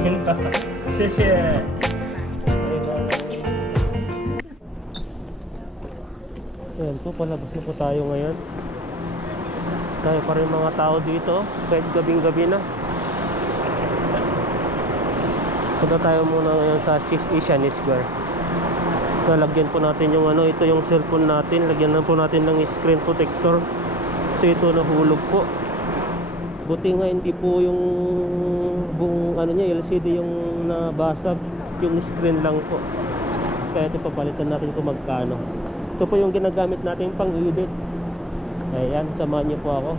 Sheshe. Ayan po, palabas na po tayo ngayon. Tayo pa rin mga tao dito, kahit gabing-gabi na. Punta tayo muna ngayon sa Asian Square. Lalagyan po natin yung ano, ito yung cellphone natin. Lagyan na po natin ng screen protector. So ito nahulog po. Buti nga hindi po yung buong ano niya, LCD yung nabasag. Yung screen lang po. Kaya ito papalitan natin kung magkano. Ito po yung ginagamit natin pang edit. Ayan, samahan niyo po ako.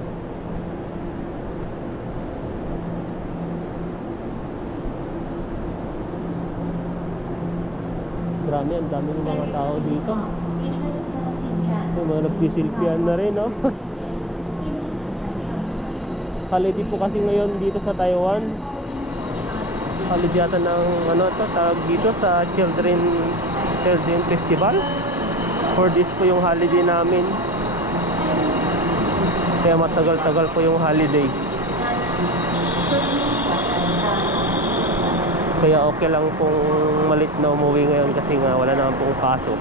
Marami, ang dami ng mga tao dito. Yung mga nagpisilpian na rin, no? Holiday po kasi ngayon dito sa Taiwan. Holiday yata ng ano ito, tawag dito sa Children Festival. For this po yung holiday namin. Kaya matagal-tagal po yung holiday. Kaya okay lang kung malit na umuwi ngayon kasi nga wala naman pong pasok.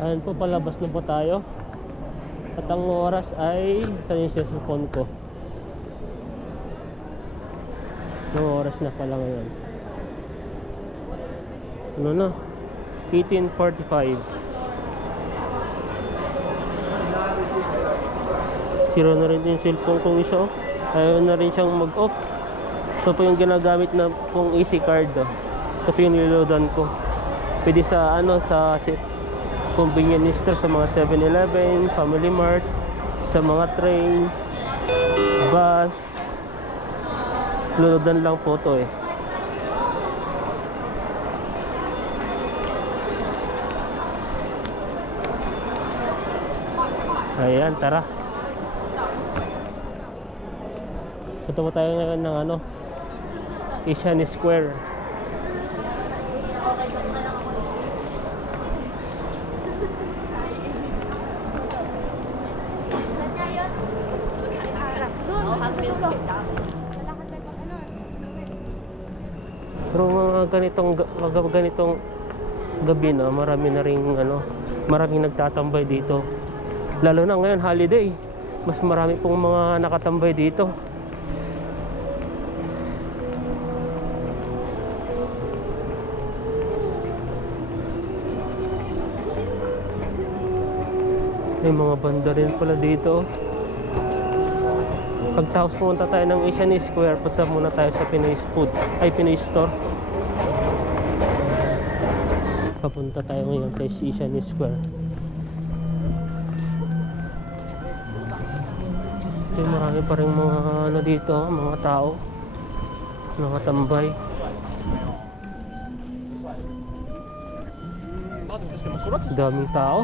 Ayan po, palabas na po tayo. At ang oras ay, saan yung cellphone ko? Ang oras na pala ngayon. Ano na? 18:45. Sira na rin yung cellphone kong isa. Ayaw na rin siyang mag-off. Ito po yung ginagamit na pong easy card. Ito po yung niloadan ko. Pwede sa ano, sa convenience store, sa mga 7-Eleven, Family Mart, sa mga train, bus. Loadan lang po to eh. Ayan, tara. Punta po tayo ngayon ng ano, Asian Square. Pero mga ganitong gabi na, marami na ring ano, maraming nagtatambay dito. Lalo na ngayon holiday, mas marami pong mga nakatambay dito. May mga banda rin pala dito. Pagtapos pumunta tayo ng Asian Square, punta muna tayo sa Pinoy Food, ay Pinoy Store. Papunta tayo ngayon sa Asian Square. May marami pa rin mga ano dito, mga tao, mga tambay. Daming tao.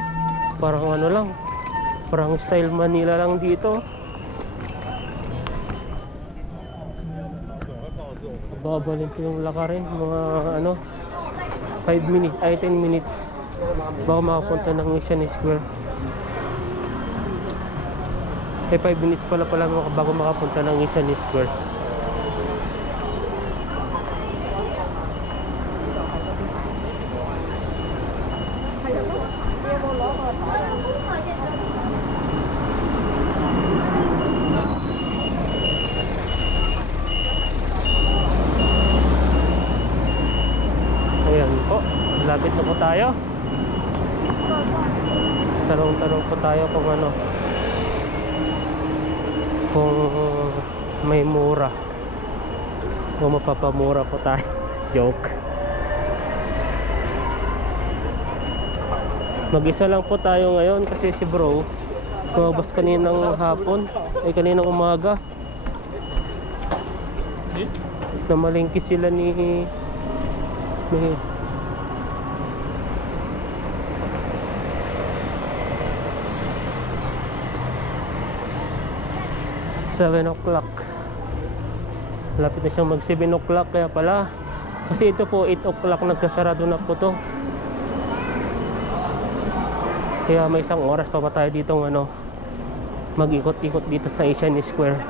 Parang ano lang, parang style Manila lang dito. Babalin po yung lakarin, mga ano, 5 minutes, ay 10 minutes bago makapunta ng Asian Square. Eh 5 minutes pala bago makapunta ng Asian Square. Lapit na po tayo. Tanong-tanong po tayo kung ano, kung may mura, kung mapapamura po tayo. Joke. Mag-isa lang po tayo ngayon kasi si bro kumabas kaninang hapon, ay kaninang umaga. Namalingki sila ni 7 o'clock. Lapit na siyang mag 7 o'clock kaya pala. Kasi ito po 8 o'clock nagkasarado na po to. Kaya may isang oras pa tayo dito ano, mag-ikot-ikot dito sa Asian Square.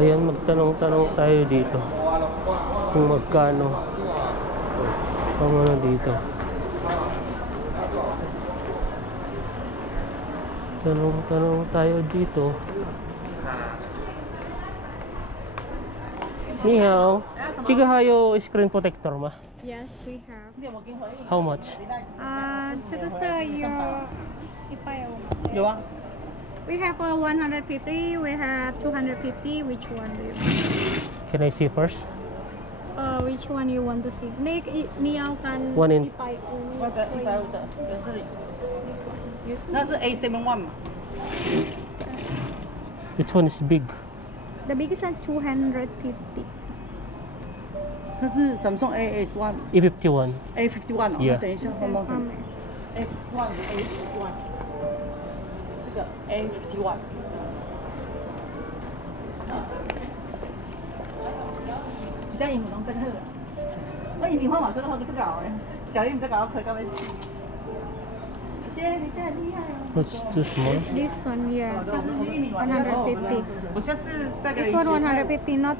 Ayan, magtanong-tanong tayo dito kung magkano ang ano dito. Tanong-tanong tayo dito. Ni hao, 这个还有 screen protector 吗？ Yes, we have. How much? 这个是有150。有啊， We have 150. We have 250. Which one do you? Can I see first? Which one you want to see? 你要看 One in- 150的，跟这里， This one. You see? 那是 A71嘛？ Which one is big? The biggest one 250. 它是 Samsung AS1 E51. A51 哦。 Yeah. 等一下，我们 Um, A51 A51，这个 A51。几张荧幕能跟那个？我荧幕嘛，这个好，这个好诶。小英这个好可干没事。你现在厉害哦。 What's this one? this one, yeah. 下次去印尼玩。 150. 我下次再给你 This one 写。 150, not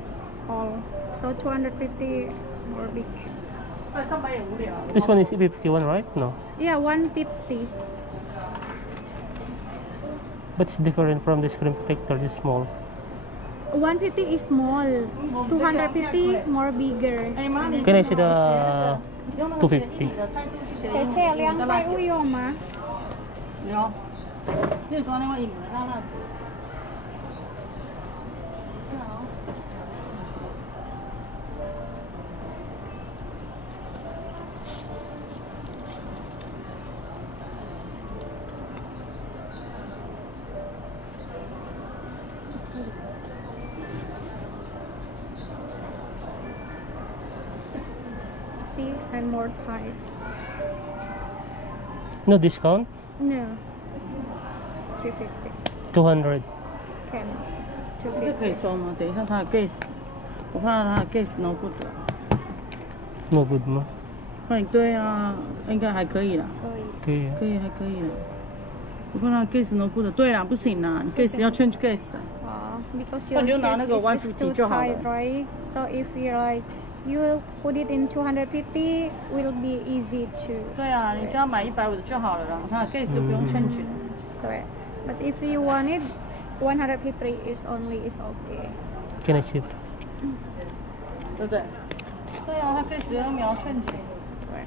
all. So 250 or big. 上班也无聊。 This one is E51, right? No. Yeah, 150. But it's different from the screen protector, it's small. 150 is small. 250 more bigger. 哎妈，你 Can I see the 250? 姐姐250有吗？有，你有讲你我印来啦啦。See, and more tight. No discount? No. 250. 200. Can. 这可以 250. 装吗？等一下它的 case，我看到它的 case no good 了。 No good mo. 那对啊，应该还可以啦，可以。 Okay. 可以还可以啦。我看它的 case no good 对啦，不行啦，你 case 要 change case。 Because 那 your 你就拿那 case 个 is 150 too 就好了。 tight, right? So if you like, you put it in 250, will be easy to. 对啊，你只要买150的就好了啦，它的 case 就不用 change 了。对。But if you want it, 150 is only is okay. Can I see? 对不对？对啊，它 case 要描 change。对。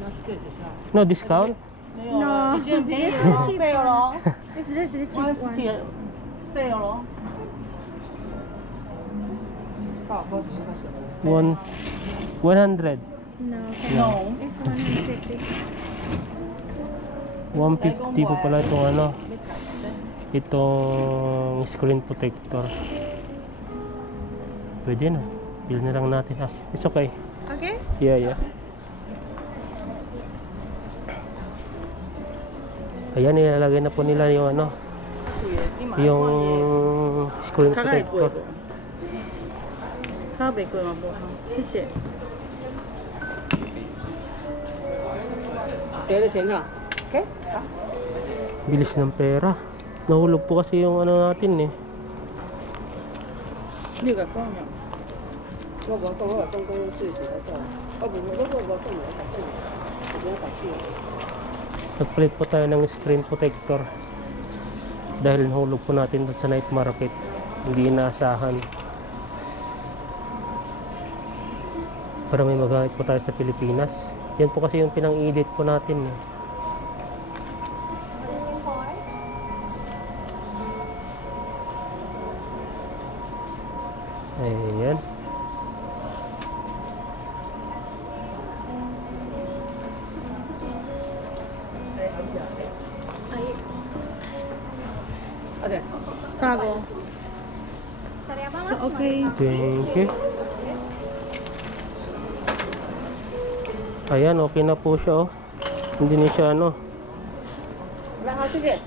那 case 一下。 No discount? 没有 No 了，已经很便宜 this 了 is cheap ，sale 咯 This is the cheap one. ，sale 咯。 100. No. No. It's 150. 150 po pala itong ano. Itong screen protector. Pwede na. Bilhin na lang natin. Ah, it's okay. Okay? Yeah. Ayan, nilalagay na po nila yung ano, yung screen 看看也贵 protector. 不？看没贵吗？不，谢谢。谁的钱卡？OK，好。 Bilis ng pera. Nahulog po kasi yung ano natin eh. 6个光了。我讲自己在做，我不动我动了，我不要把戏。 Nagpalit po tayo ng screen protector dahil nahulog po natin doon sa night market. Hindi inaasahan. Para may magamit po tayo sa Pilipinas. Yan po kasi yung pinang-edit po natin eh. Ayan. OK，大哥， Cari apa 这 mas? OK。 Thank you. Ayan, okay na po siya, oh. Hindi na siya, ano. 好，谢谢。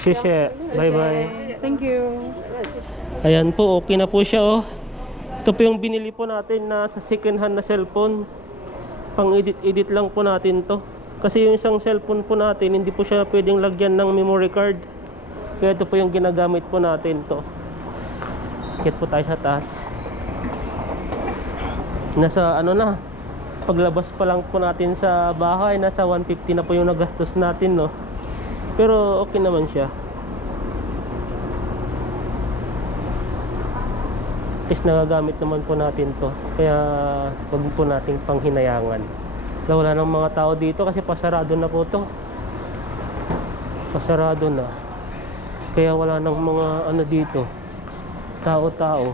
Sishe. Bye-bye. Thank you. Ayan po, okay na po siya, oh. Ito po yung binili po natin na sa second hand na cellphone. Pang edit lang po natin to. Kasi yung isang cellphone po natin, hindi po siya pwedeng lagyan ng memory card. Kaya ito po yung ginagamit po natin to. Kit po tayo sa taas. Nasa ano na, paglabas pa lang po natin sa bahay, nasa 150 na po yung nagastos natin, no. Pero okay naman siya. At least nagagamit naman po natin to. Kaya wag po nating panghinayangan. Wala nang mga tao dito kasi pasarado na po to. Pasarado na. Kaya wala nang mga ano dito, tao-tao.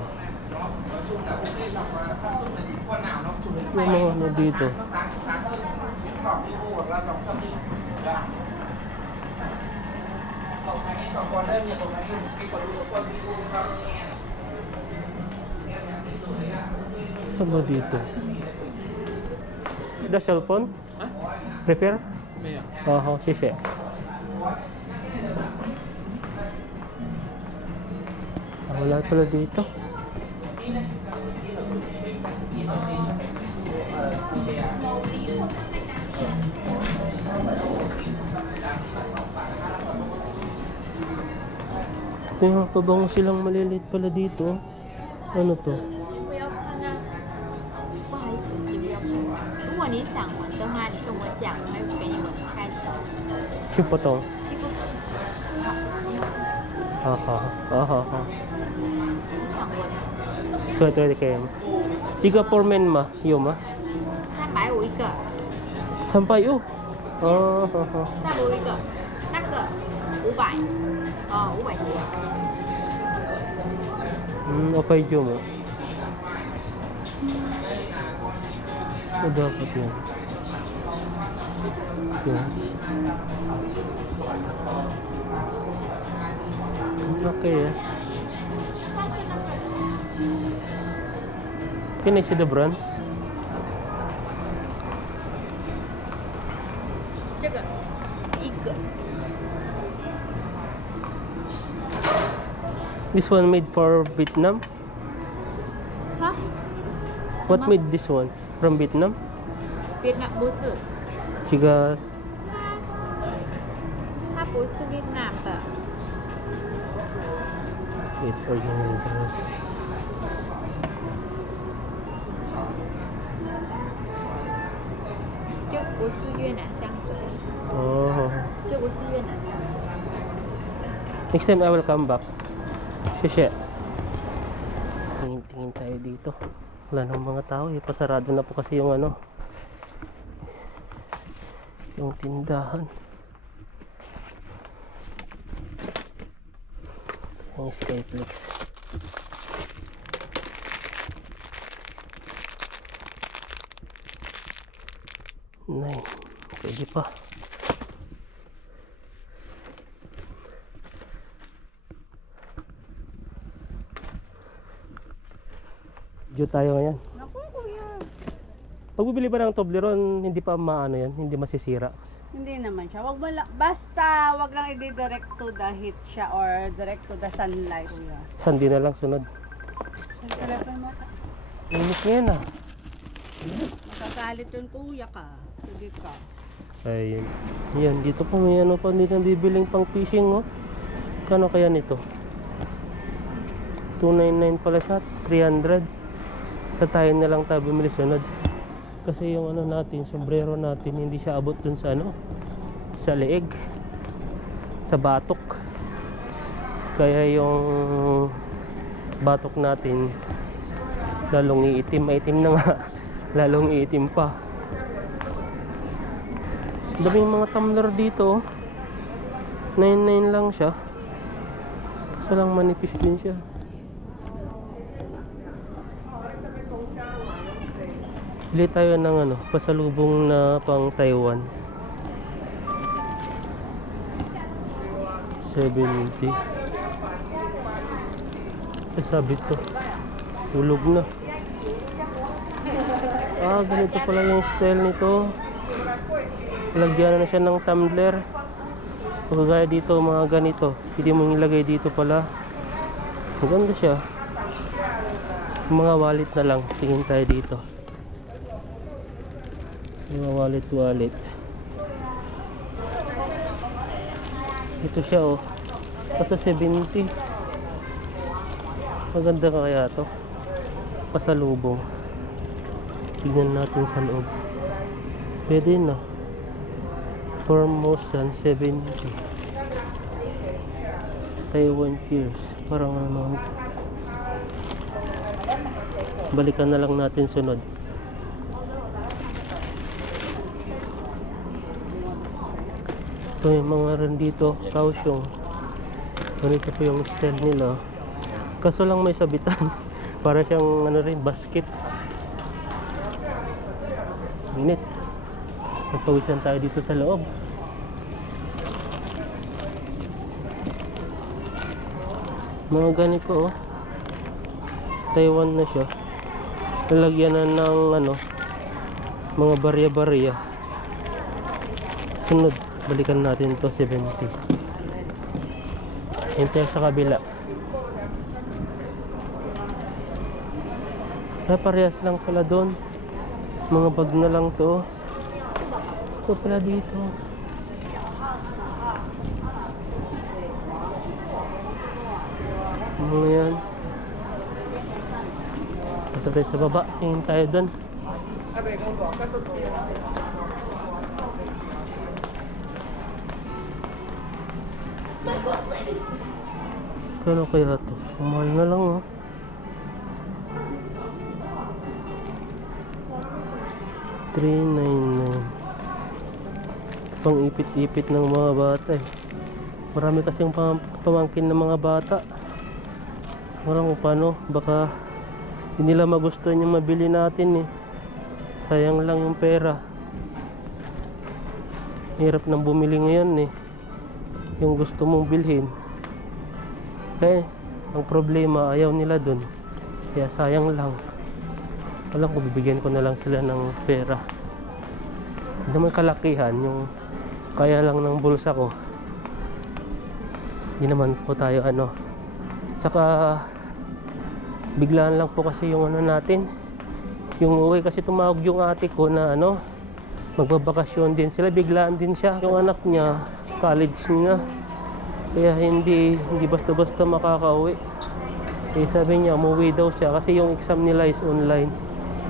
Yung mga ano dito. Saan ba dito? The cellphone? Repair? Oo, sisi. Wala pala dito. Kaya pabango silang maliliit pala dito. Ano to? 不要看啊，不好意思，你不要看。如果你想闻的话，你跟我讲，我会给你闻开始。 Chupotong. 这个好，你 Aha. 想闻， 对kaya. Iga for men ma, yuma. 350一个， Sampay oh. Ah, 再留一个，那个500，哦，500斤。 Okay mo. O dapat yan. Yan. Okay ah. Can I see the brands? 这个一个， This one made for Vietnam? 哈， What made this one? From Vietnam? 越南不是， Chiga 它不是越南的， it's original dress. 就不是越南香水， Oh. 就不是越南香水。 Next time I will come back. Shishe. Tingin tayo dito. Wala nang mga tao eh. Pasarado na po kasi yung ano, yung tindahan. Yung Skyflex. Nay, pwede pa. Diyo tayo ngayon. Naku, kuya. Pag bibili pa ng Toblerone, hindi pa maano yan, hindi masisira. Hindi naman siya. Basta wag lang i-direct to the heat siya or direct to the sunlight, kuya. Sandi na lang sunod. Ang telephone mo. Init ngayon ah. Magkakalit yun, kuya ka. Sige ka. Ayun. Yan, dito pa may ano pa dito bibiling pang fishing oh. Kano kaya nito? 299 pala siya, 300. Sa tayo na lang tayo bumili sunod. Kasi yung ano natin, sombrero natin, hindi siya abot dun sa ano, sa leeg, sa batok. Kaya yung batok natin lalong iitim, maitim na nga. Lalong iitim pa. Daming mga tumbler dito oh. 99 lang siya. Tapos walang manipis din siya. Bili tayo ng ano, pasalubong na pang Taiwan. 70. Sabi to, tulog na. Ganito pala yung style nito. Lagyan na siya ng tumbler. Kagaya dito mga ganito, pwede mong ilagay dito pala. Maganda siya. Mga wallet na lang, tingin tayo dito. Mga wallet. Ito siya oh, nasa 70. Maganda kaya to, pasalubong. Tignan natin sa loob. Pwede na. Formosan 70. Taiwan Pierce. Parang ano. Balikan na lang natin sunod. Ito yung mga rin dito, Kaohsiung. Ganito po yung style nila. Kaso lang may sabitan. Para siyang ano rin, basket. Init. Nagpawisan tayo dito sa loob. Mga ganito oh. Taiwan na siya. Lalagyan na ng ano, mga barya-barya. Sunod, balikan natin to 70. Hintay sa kabila. Parehas lang pala doon. Mga bag na lang to. Ito pala dito. Mga yan. Ito tayo sa baba. Tingin tayo doon. Kano kaya ito? Mahal na lang oh. $399. Pang ipit-ipit ng mga bata eh. Marami kasing pamangkin ng mga bata. Walang paano, baka hindi nila magustuhan yung mabili natin eh. Sayang lang yung pera. Hirap nang bumili ngayon eh. Yung gusto mong bilhin. Kaya ang problema, ayaw nila dun. Kaya sayang lang. Alam ko, bibigyan ko na lang sila ng pera. Hindi naman kalakihan, yung kaya lang ng bulsa ko. Hindi naman po tayo ano. Saka biglaan lang po kasi yung ano natin, yung uwi, kasi tumawag yung ate ko na ano, magbabakasyon din sila. Biglaan din siya. Yung anak niya, college niya. Kaya hindi basta-basta makakauwi. Eh sabi niya, umuwi daw siya kasi yung exam nila is online.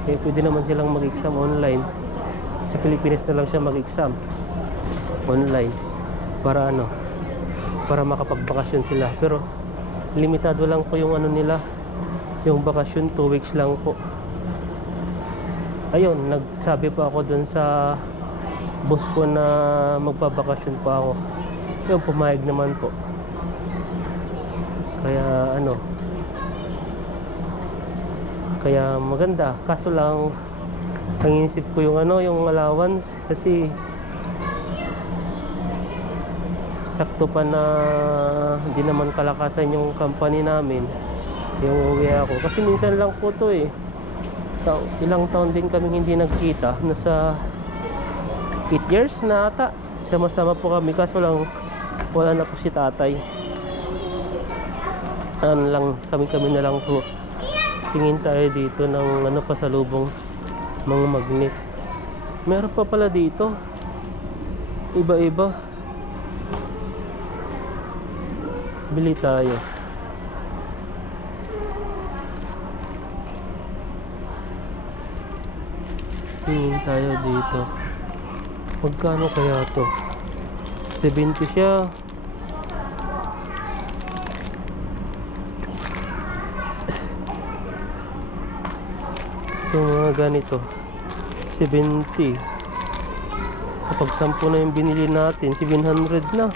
Eh pwede naman silang mag-exam online. Sa Pilipinas na lang siya mag-exam online. Para ano, para makapagbakasyon sila. Pero limitado lang po yung ano nila, yung bakasyon, 2 weeks lang po. Ayun, nagsabi pa ako dun sa boss ko na magbabakasyon pa ako. Yung pumayag naman po. Kaya ano, kaya maganda. Kaso lang ang inisip ko yung ano, yung allowance, kasi sakto pa na hindi naman kalakasan yung company namin yung uwi ako. Kasi minsan lang po to eh. Ilang taon din kami hindi nagkita. Nasa 8 years na ata. Sama-sama po kami. Kaso lang wala na po si tatay. Ano lang, kami na lang po. Tingin tayo dito ng ano, pasalubong, mga magnet. Meron pa pala dito. Iba-iba. Bili tayo. Tingin tayo dito. Magkano kaya to? 70 siya. Yung mga ganito 70. Kapag 10 na yung binili natin, 700 na.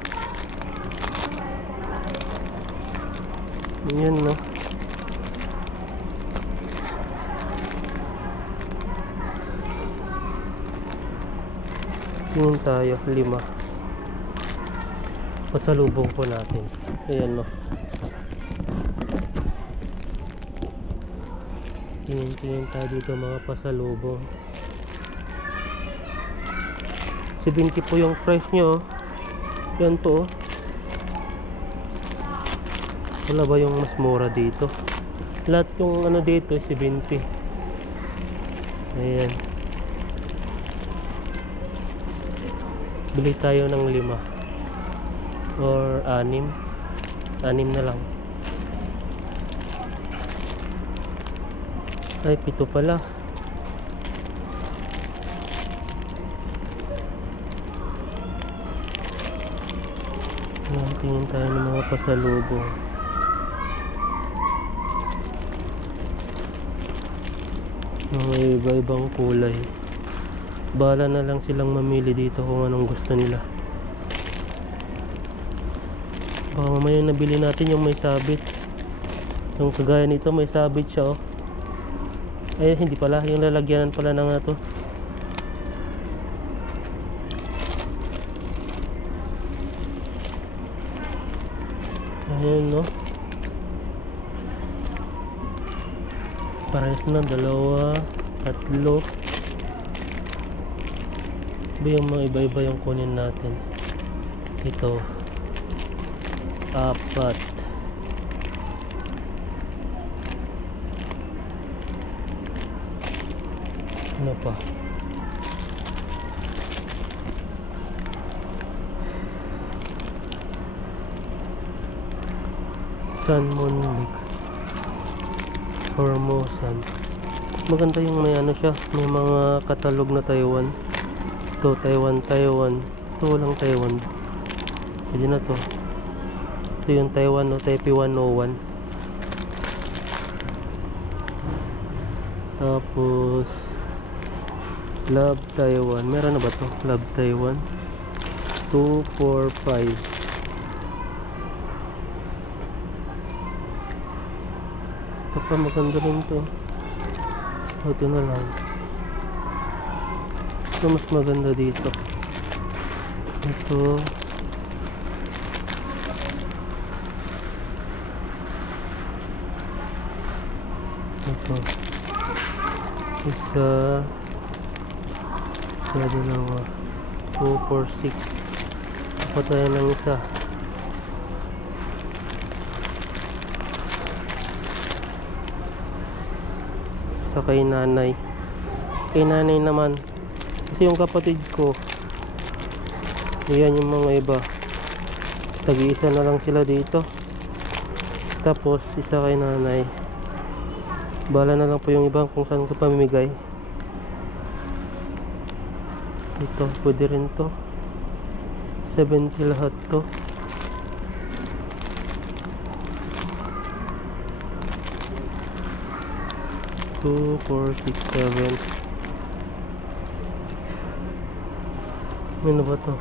Yan no. Tingin tayo 5. Pasalubong po natin. Ayan no. Tingin-tingin tayo dito mga pasalubong. 70 po yung price nyo. Yan po. Wala ba yung mas mura dito? Lahat yung ano dito 70. Ayan. Bili tayo ng 5 or 6. 6 na lang. Ay, 7 pala. Tingin tayo ng mga pasalubong. Mga iba-ibang kulay. Bahala na lang silang mamili dito kung anong gusto nila. Baka mamaya nabili natin yung may sabit. Yung kagaya nito may sabit siya, oh. Eh hindi pala, yung lalagyanan pala ng ito. Ayan, no? Parehas na, 2, 3. Iba yung mga iba-iba yung kunin natin. Ito 4. Ano pa? Salmon Lake, Formosan. Maganda yung may ano siya, may mga katalog na Taiwan. Ito Taiwan. Ito walang Taiwan. Pwede na to. Ito yung Taiwan, no? Taipei 101. Tapos Love Taiwan. Meron na ba to? Love Taiwan 245. Ito pa, maganda rin to. Ito na lang. Ito mas maganda dito. Ito isa 2, 4, 6. Dapat tayo ng isa. Sa kay nanay. Kay nanay naman, kasi yung kapatid ko, ayan yung mga iba, tag-iisa na lang sila dito. Tapos isa kay nanay. Bahala na lang po yung ibang kung saan ko pamimigay. Ito, pwede rin to. 70 lahat to. Two, 4, 6, 7. Ano ba to?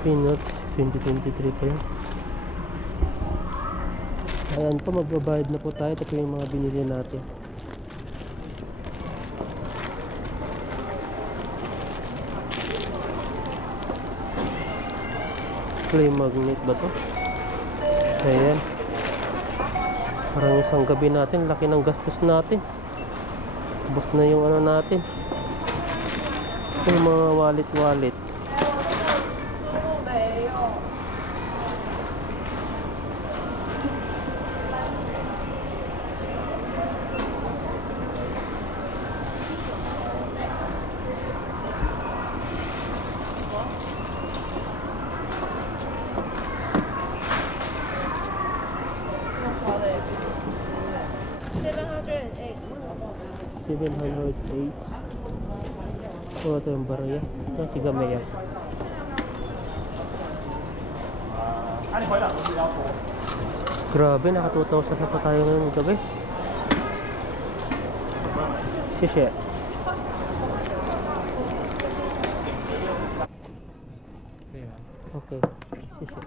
Peanuts, 2023 pa yun. Ayan po, magbabayad na po tayo. Ito po yung mga binili natin. Clay magnet ba to? Ayan. Parang isang gabi natin, laki ng gastos natin. Tapos na yung ano natin. Ito yung mga wallet. $708. Oh, ito yung barya. Ito, Chigamea. Grabe, naka 2,000 na pa tayo ngayong gabi. Shishe. Okay, shishe.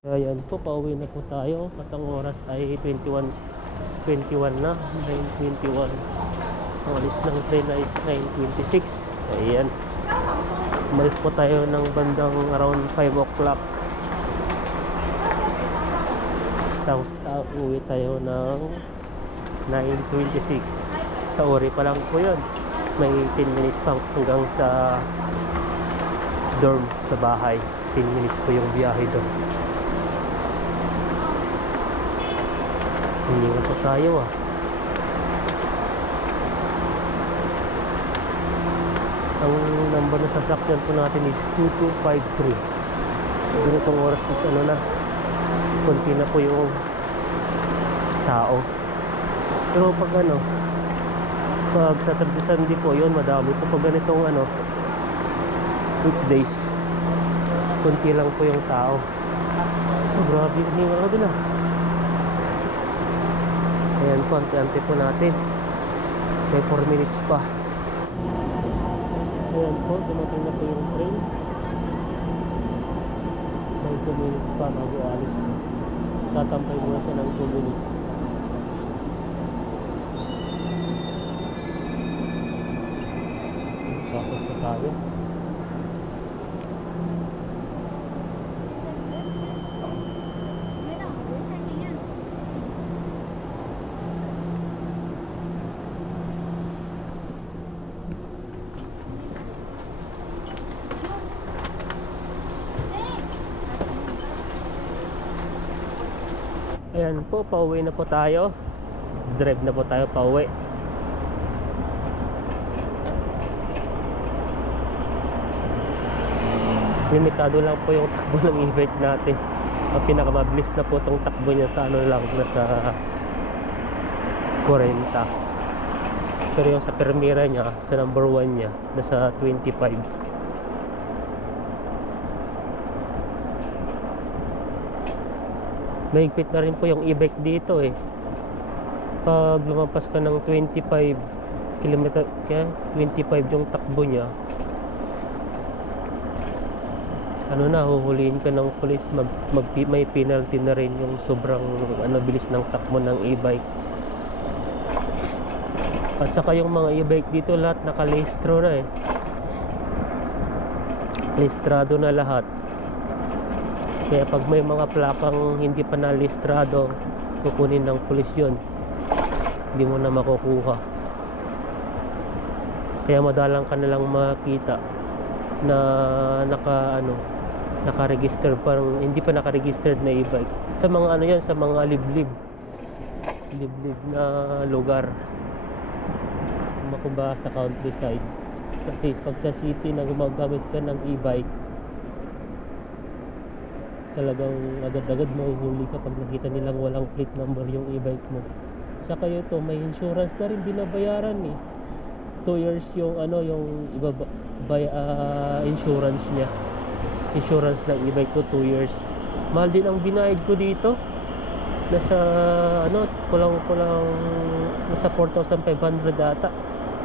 Ayan po, pauwi na po tayo at ang oras ay 21 na, 9:21. Ang alis ng train na is 9:26. Ayan. Umalis po tayo ng bandang around 5 o'clock. Tapos uwi tayo ng 9:26. Sa Uri pa lang po yun. May 10 minutes pa hanggang sa dorm sa bahay. 10 minutes po yung biyahe doon. Hiniwan po tayo ah. Ang number na sasakyan po natin is 2253. Ganitong oras is ano na, konti na po yung tao. Pero pag ano, pag Saturday Sunday po yun, madami po. Pag ganitong ano, weekdays, konti lang po yung tao. Oh, grabe, hinihinga ko dun ah. Ayan po, ante-ante po natin. May 4 minutes pa. Ayan po, dumating na po yung train. May 2 minutes pa bago alis na. Tatampay muna ito ng 2 minutes. Pasok pa tayo. Ayan po, pauwi na po tayo. Drive na po tayo pauwi. Limitado lang po yung takbo ng e-bike natin. Ang pinakamabilis na po itong takbo niya sa ano lang, nasa 40. Pero yung sa permira niya, sa number 1 niya, nasa 25. Mahigpit na rin po yung e-bike dito eh. Pag lumampas ka ng 25 km, kaya 25 yung takbo niya, ano na, huhulihin ka ng police. May penalty na rin yung sobrang bilis ng takbo ng e-bike. At saka yung mga e-bike dito, lahat nakalistro na eh. Listrado na lahat. Kaya pag may mga plakang hindi pa nalistrado, kukunin ng pulis yun. Hindi mo na makukuha. Kaya madalang ka nalang makita na naka-register, parang hindi pa naka-registered na e-bike. Sa mga ano yan, sa mga liblib na lugar. Makuba sa countryside. Kasi pag sa city na gumagamit ka ng e-bike, talagang agad-agad mahuhuli ka pag nakita nilang walang plate number yung e-bike mo. Saka ito, may insurance na rin binabayaran eh. 2 years yung yung insurance niya. Insurance ng e-bike ko 2 years. Mahal din ang binayad ko dito. Nasa kulang nasa 4,500 ata.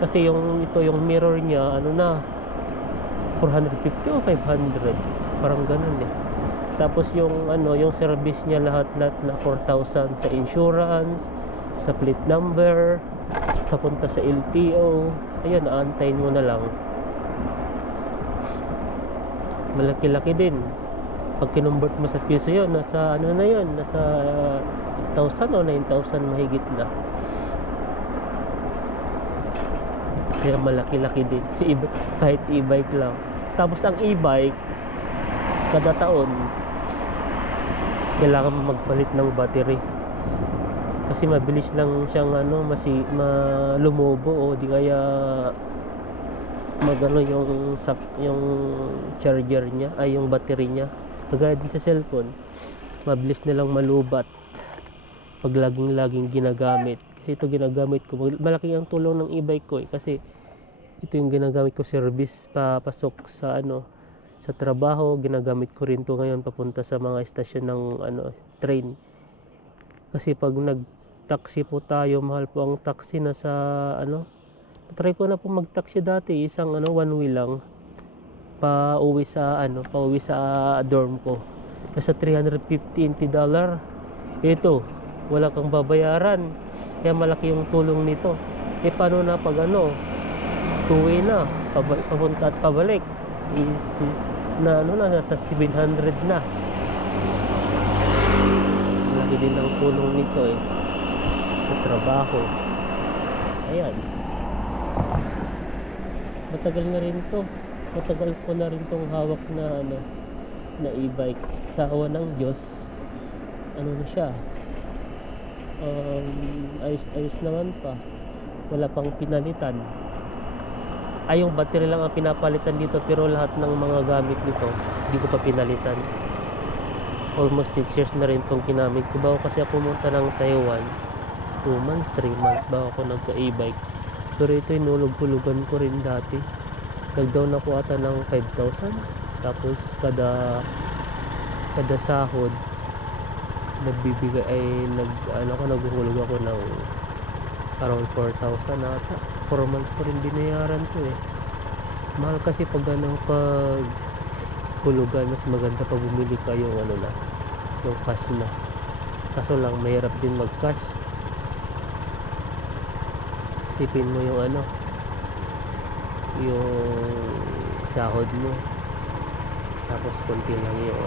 Kasi yung mirror niya 450 o 500. Parang ganun eh. Tapos yung service niya lahat na 4,000 sa insurance, sa plate number, papunta sa LTO. Ayun, aantayin mo na lang. Malaki-laki din. Pag kinumbert mo sa piso yun, nasa nasa 8,000 o 9,000 mahigit na. Kaya malaki-laki din. Kahit e-bike lang. Tapos ang e-bike, kada taon kailangan magpalit ng battery kasi mabilis lang siyang lumobo o di kaya yung charger niya ay yung battery niya. Kagaya din sa cellphone, mabilis nilang malubat pag laging ginagamit. Kasi ito ginagamit ko, malaki ang tulong ng e-bike ko kasi ito yung ginagamit ko service papasok sa sa trabaho. Ginagamit ko rin to ngayon papunta sa mga estasyon ng train. Kasi pag nag-taxi po tayo, mahal po ang taxi. Nasa try ko na po mag-taxi dati, isang one way lang pauwi sa dorm ko. Nasa $350. Ito, wala kang babayaran. Kaya malaki yung tulong nito. Eh paano na pag ano, two-way na, papunta at pabalik is na ano na, nasa 700 na. Laki din ang tulong nito eh sa trabaho. Ayan, matagal na rin to, matagal ko na rin tong hawak na ano, na e-bike. Sa awa ng Diyos, ano na siya, ayos naman pa, wala pang pinalitan. Ay, yung battery lang ang pinapalitan dito, pero lahat ng mga gamit nito hindi ko pa pinalitan. Almost 6 years na rin itong ginamit ko. Bago kasi ako pumunta ng Taiwan, 2 months, 3 months bago ako nagka e-bike. Pero ito inulog-hulugan ko rin dati. Nag-down ako ata ng 5,000. Tapos kada sahod nagbibigay ay naghuhulog ako ng around 4,000 ata. 4 months ko rin binayaran to eh. Mahal kasi pag hulugan, mas maganda pag bumili ka yung ano na, yung cash na. Kaso lang mahirap din mag cash. Isipin mo yung ano, yung sahod mo, tapos konti lang yung